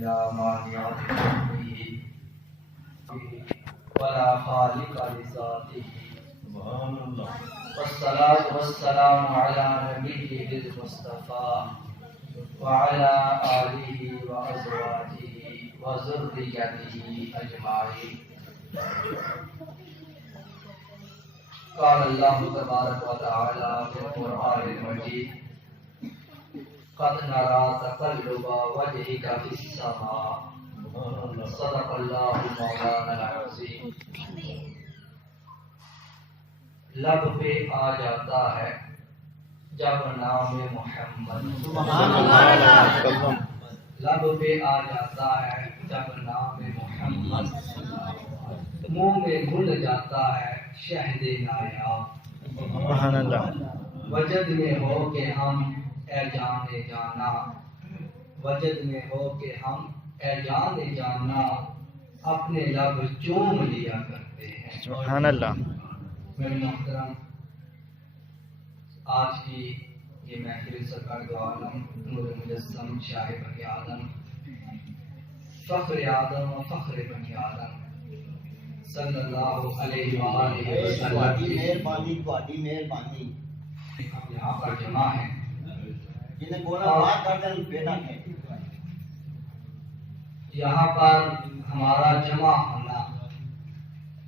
لا مانع لحكمه ولا خالق لذاته والصلاة والسلام على نبيه المصطفى وعلى آله وأزواجه وذريته أجمعين. قال الله تبارك وتعالى في القرآن المجيد قد نرى تقلب وجهك في السماء صدق الله مولانا العظیم. لب پہ آ جاتا ہے جب نام محمد، لب پہ آ جاتا ہے جب نام محمد، منہ میں گھل جاتا ہے شہد نایاب. وجد میں ہو کہ ہم اے جانے جانا، وجد میں ہو کہ ہم اے جانے جانا اپنے لب چوم لیا کرتے ہیں. سبحان اللہ. میرے محترم، آج کی یہ محفل سرکار دو عالم نور مجسم شاہ بنی آدم فخر آدم و فخر بنی آدم صلی اللہ علیہ وآلہ وسلم مہربانی ہم یہاں پر جمع ہیں. جنہیں بولا بات کر دیں بیٹا ہے. یہاں پر ہمارا جمع ہونا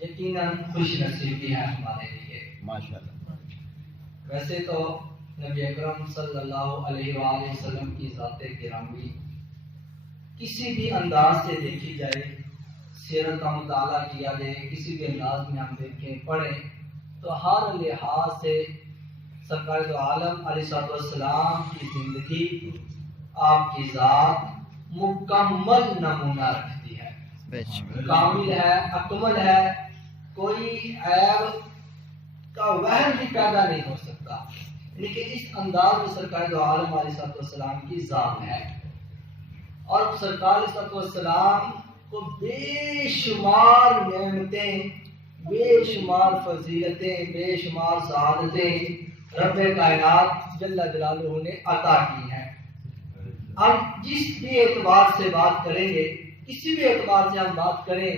یقیناً خوش نصیبی ہے ہمارے لیے. ماشاءاللہ. ویسے تو نبی اکرم صلی اللہ علیہ وآلہ وسلم کی ذات گرامی کسی بھی انداز سے دیکھی جائے، سیرت کا مطالعہ کیا جائے، کسی بھی انداز میں ہم دیکھیں پڑھیں تو ہر لحاظ سے سرکار دو عالم علیہ السلام کی زندگی، آپ کی ذات مکمل نمونہ رکھتی ہے، کامل ہے، اکمل ہے. کوئی عیب کا وہم بھی پیدا نہیں ہو سکتا، لیکن اس انداز میں سرکار دو عالم علیہ السلام کی ذات ہے. اور سرکار علیہ السلام کو بے شمار نعمتیں، بے شمار فضیلتیں، بے شمار سعادتیں رب کائنات جل جلالہ نے عطا کی ہیں. اب جس بھی اعتبار سے بات کریں گے، کسی بھی اعتبار سے ہم بات کریں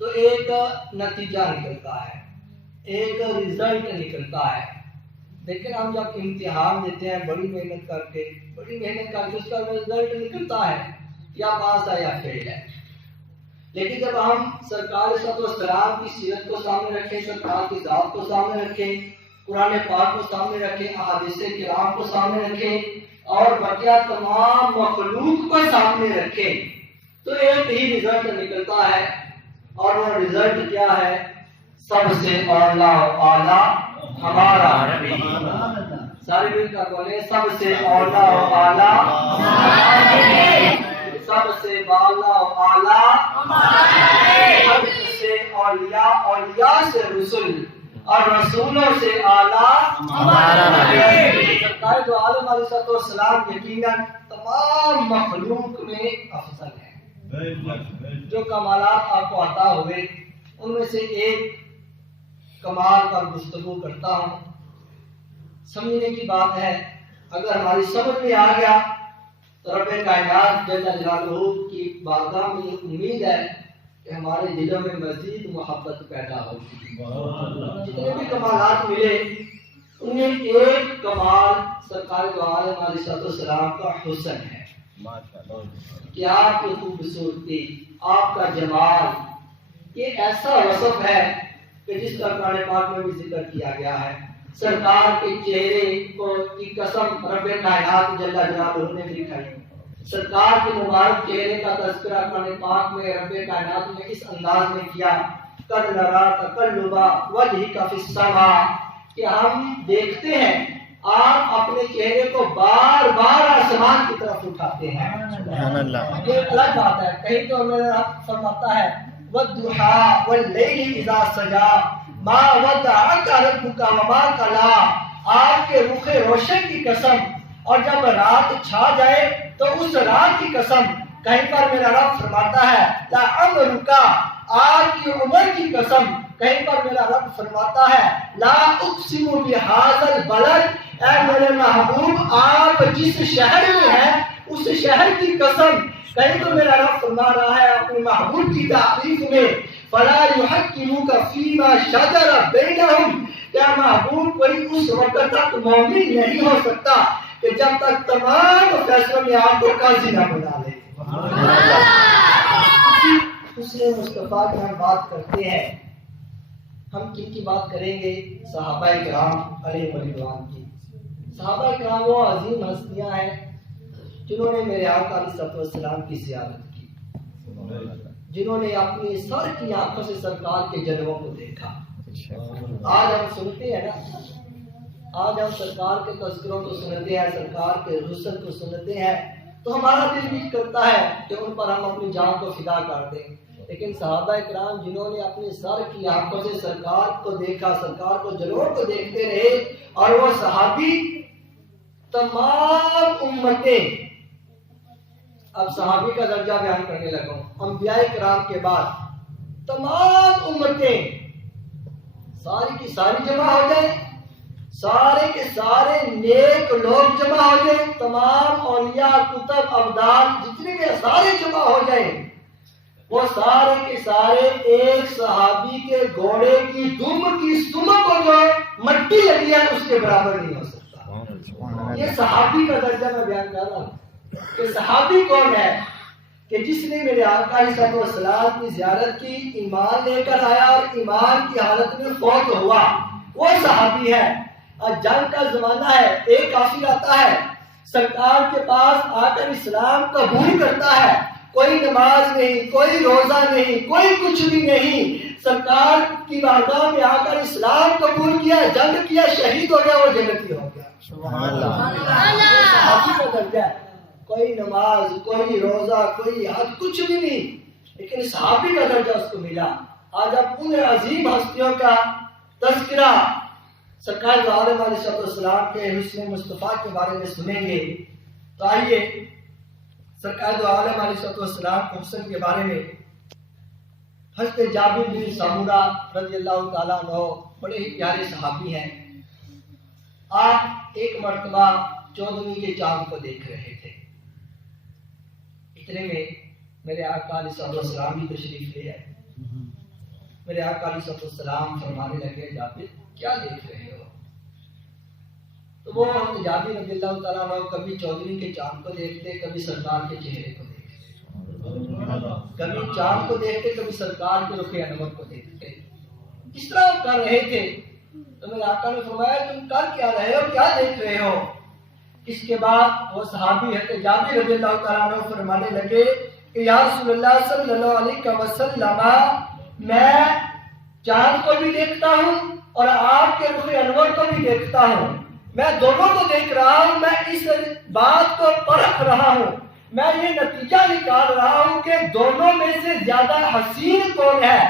تو ایک نتیجہ نکلتا ہے، ایک رزلٹ نکلتا ہے. لیکن ہم جب امتحان دیتے ہیں بڑی محنت کر کے اس کا رزلٹ نکلتا ہے یا پاس ہے یا فیل ہے. لیکن جب ہم سرکار صلی اللہ علیہ وسلم کی سیرت کو سامنے رکھیں، سرکار کی ذات کو سامنے رکھیں، قرآن پاک کو سامنے رکھیں، احادیث کرام کو سامنے رکھیں اور بقیہ تمام مخلوق کو سامنے رکھیں تو ایک ہی رزلٹ نکلتا ہے. اور وہ رزلٹ کیا ہے؟ سب سے اولا اعلیٰ ہمارا نبی. سارے مل کر بولے سب سے اولا اعلیٰ، سب سے بالا اعلیٰ، سب سے اولیاء سے رسول اور رسولوں سے اعلیٰ ہمارا نبی. سرکار دو عالم علیہ السلام یقیناً تمام مخلوق میں افضل ہے. جو کمالات آپ کو عطا ہوئے ان میں سے ایک کمال پر گفتگو کرتا ہوں. سمجھنے کی بات ہے، اگر ہماری سمجھ میں آ گیا تو رب کائنات جل جلالہ کی بارگاہ میں امید ہے کہ ہمارے دلوں میں مزید محبت پیدا ہوگی. جتنے بھی کمالات ملے ان میں ایک کمال سرکار دو عالم علیہ السلام کا حسن ہے کہ آپ کی خوبصورتی، آپ کا جمال، یہ ایسا وصف ہے کہ جس کا قرآن پاک میں بھی ذکر کیا گیا ہے. سرکار کے چہرے کی قسم رب کائنات جل جلالہ نے بھی کھائی. سرکار کے مبارک چہرے کا تذکرہ قرآن پاک میں رب کائنات نے اس انداز میں کیا قد نرا تقلب وجهک فی السماء کہ ہم دیکھتے ہیں آپ اپنے چہرے کو بار بار آسمان کی طرف اٹھاتے ہیں. سبحان اللہ. یہ الگ بات ہے. کہیں تو میرا رب فرماتا ہے والضحى واللیل اذا سجا ما ودعک ربک وما قلی، آپ کے رخ روشن کی قسم، اور جب رات چھا جائے تو اس رات کی قسم. کہیں پر میرا رب فرماتا ہے لعمرک، آپ کی عمر کی قسم. کہیں پر میرا رب فرماتا ہے لا اقسم بهذا البلد، اے میرے محبوب آپ جس شہر میں ہیں اس شہر کی قسم. کہیں تو میرا رب فرما رہا ہے اپنے محبوب کی تعریف میں فلا يحكموك فيما شجر بينهم، کیا محبوب کوئی اس وقت تک مومن نہیں ہو سکتا کہ جب تک تمام فیصلوں میں آپ کو قاضی نہ بنا لے۔ دوسرے مصطفیٰ کی ہم بات کرتے ہیں، ہم کن کی بات کریں گے؟ صحابہ کرام علیہ رضوان کی۔ صحابہ کرام وہ عظیم ہستیاں ہیں جنہوں نے میرے آقا علیہ السلام کی زیارت کی، جنہوں نے اپنی سر کی آنکھوں سے سرکار کے جلووں کو دیکھا۔ آج ہم سنتے ہیں نا، آج ہم سرکار کے تذکروں کو سنتے ہیں، سرکار کے رسل کو سنتے ہیں، تو ہمارا دل بھی کرتا ہے کہ ان پر ہم اپنی جان کو فدا کر دیں، لیکن صحابہ کرام جنہوں نے اپنی سر کی آنکھوں سے سرکار کو دیکھا، سرکار کو جلووں کو دیکھتے رہے، اور وہ صحابی تمام امتیں، اب صحابی کا درجہ بیان کرنے لگا ہوں، انبیاء کرام کے بعد تمام امتیں ساری کی ساری جمع ہو جائیں، سارے کے سارے نیک لوگ جمع ہو جائیں، تمام اولیاء کتب ابدال جتنے بھی سارے جمع ہو جائیں، وہ سارے کے سارے ایک صحابی کے گھوڑے کی دم کی سمت کو جو مٹی لگی ہے اس کے برابر نہیں ہو سکتا۔ یہ صحابی کا درجہ میں بیان کر رہا ہوں کہ صحابی کون ہے؟ کہ جس نے میرے آقا علیہ السلام کی زیارت کی، ایمان لے کر آیا اور ایمان کی حالت میں فوت ہوا، وہ صحابی ہے۔ آج جنگ کا زمانہ ہے، ایک کافر آتا ہے سرکار کے پاس آ کر اسلام قبول کرتا ہے، کوئی نماز نہیں، کوئی روزہ نہیں، کوئی کچھ بھی نہیں، سرکار کی بارگاہ میں آ کر اسلام قبول کیا، جنگ کیا، شہید ہو گیا، وہ جنتی ہو گیا۔ سبحان اللہ۔ صحابی کا درجہ ہے، کوئی نماز، کوئی روزہ، کوئی حج، کچھ بھی نہیں، لیکن صحابی کا درجہ اس کو ملا۔ آج آپ ان عظیم ہستیوں کا تذکرہ سرکار دو عالم علیہ السلام کے حسن مصطفیٰ کے بارے میں سنیں گے، تو آئیے سرکار دو عالم علیہ السلام کے حسن کے بارے میں حضرت جابر بن سمورہ رضی اللہ تعالیٰ عنہ بڑے ہی پیارے صحابی ہیں۔ آپ ایک مرتبہ 14ویں کے چاند کو دیکھ رہے تھے، اتنے میں میرے آقا علیہ السلام بھی تشریف لے آئے۔ میرے آقا علیہ السلام فرمانے لگے جابر کیا دیکھ رہے ہو؟ تو وہ جابر رضی اللہ تعالیٰ عنہ کبھی 14ویں کے چاند کو دیکھتے، کبھی سرکار کے چہرے کو دیکھتے، کبھی چاند کو دیکھتے، کبھی سرکار کے رخ انور کو دیکھتے، اس طرح وہ کر رہے تھے۔ تو میرے آقا نے فرمایا تم کر کیا رہے ہو، کیا دیکھ رہے ہو؟ اس کے بعد وہ صحابی ہے جابر رضی اللہ تعالیٰ عنہ فرمانے لگے کہ یا رسول اللہ صلی اللہ علیہ وسلم، میں چاند کو بھی دیکھتا ہوں اور آپ کے رخ انور کو بھی دیکھتا ہوں، میں دونوں کو دیکھ رہا ہوں، میں اس بات کو پرکھ رہا ہوں، میں یہ نتیجہ نکال رہا ہوں کہ دونوں میں سے زیادہ حسین کون ہے۔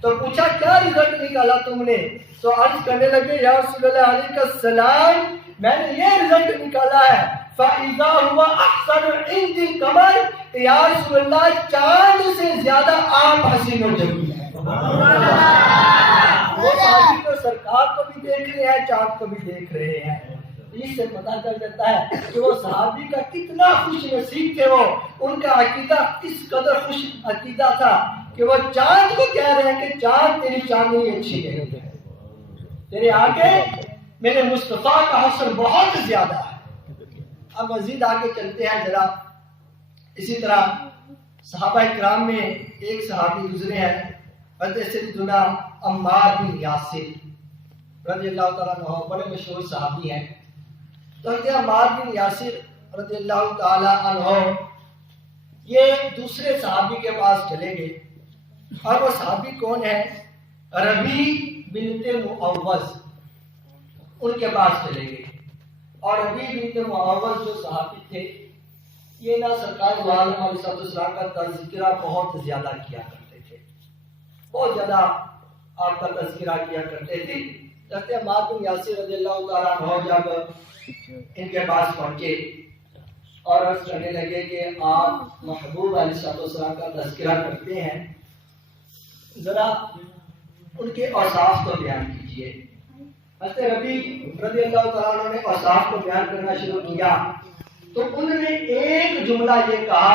تو پوچھا کیا رزلٹ نکالا تم نے؟ تو عرض کرنے لگے یا رسول اللہ علیہ السلام، میں نے یہ رزلٹ نکالا ہے فَإِذَا هُوَ أَحْسَنُ عِنْدِ الْقَمَرِ، یا رسول اللہ چاند سے زیادہ آپ حسین و جمیل ہیں۔ وہ صحابی تو سرکار کو بھی دیکھ رہے ہیں، چاند کو بھی دیکھ رہے ہیں، اس سے پتہ چل جاتا ہے کہ وہ صحابی کا کتنا خوش نصیب تھے، وہ ان کا عقیدہ اس قدر خوش عقیدہ تھا کہ وہ چاند کو کہہ رہے ہیں کہ چاند تیری چاندنی اچھی ہے، تیرے آگے میرے مصطفیٰ کا حسن بہت زیادہ ہے۔ اب مزید آگے چلتے ہیں ذرا، اسی طرح صحابہ کرام میں ایک صحابی گزرے ہیں حضرت سیدنا عمار بن یاسر رضی اللہ تعالیٰ عنہ، بڑے مشہور صحابی ہیں۔ تو حضرت عمار بن یاسر رضی اللہ تعالیٰ عنہ یہ دوسرے صحابی کے پاس چلے گئے، اور وہ صحابی کون ہے؟ ربیع بنت معوذ، ان کے پاس چلے گئے۔ اور ربیع بنت معوذ جو صحابی تھے، یہ نہ سرکار دو عالم علیہ السلام کا تذکرہ بہت زیادہ کیا کرتے تھے، بہت زیادہ آپ کا تذکرہ کیا کرتے تھے۔ حضرت عمار بن یاسر رضی اللہ تعالیٰ عنہ جب ان کے پاس پہنچے اور عرض کرنے لگے کہ آپ محبوب علیہ السلام کا تذکرہ کرتے ہیں، ذرا ان کے اوصاف کو بیان کیجیے۔ حضرت ربیع رضی اللہ تعالیٰ عنہ نے اوصاف کو بیان کرنا شروع کیا تو انہوں نے ایک جملہ یہ کہا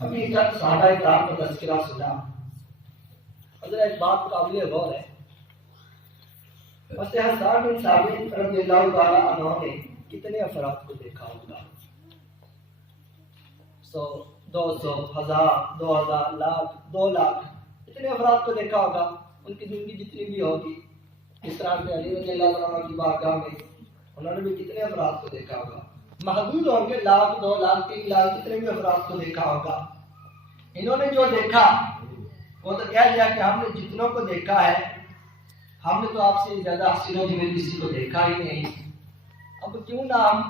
ابھی تک صحابہ کرام کا تذکرہ سنا، حضرت ایک بات قابل غور ہے، ویسے حسان بن ثابت رضی اللہ تعالیٰ عنہ نے کتنے افراد کو دیکھا ہوگا؟ 100، 200، 1000، 2000، لاکھ، 2 لاکھ، اتنے افراد کو دیکھا ہوگا۔ ان کی زندگی جتنی بھی ہوگی، اس طرح سے علی رضی اللہ عنہ کی بارگاہ میں انہوں نے بھی کتنے افراد کو دیکھا ہوگا؟ محدود ہوں گے، 1,00,000، 2 لاکھ، 3 لاکھ، کتنے بھی افراد کو دیکھا ہوگا۔ انہوں نے جو دیکھا وہ تو کہہ دیا کہ ہم نے جتنوں کو دیکھا ہے، ہم نے تو آپ سے زیادہ حسینوں میں کسی کو دیکھا ہی نہیں، اب کیوں نہ ہم